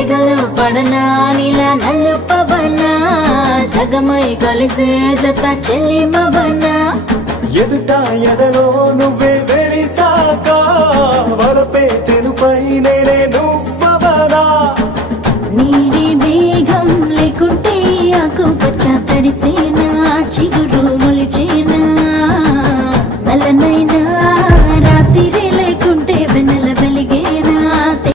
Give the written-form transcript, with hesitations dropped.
సెగలు పడనా నీలా నల్లు పవనా సగమై కలిసే జత చెల్లిమవనా ఎదుట ఎదలో నువ్వే వెలిసాక వలపే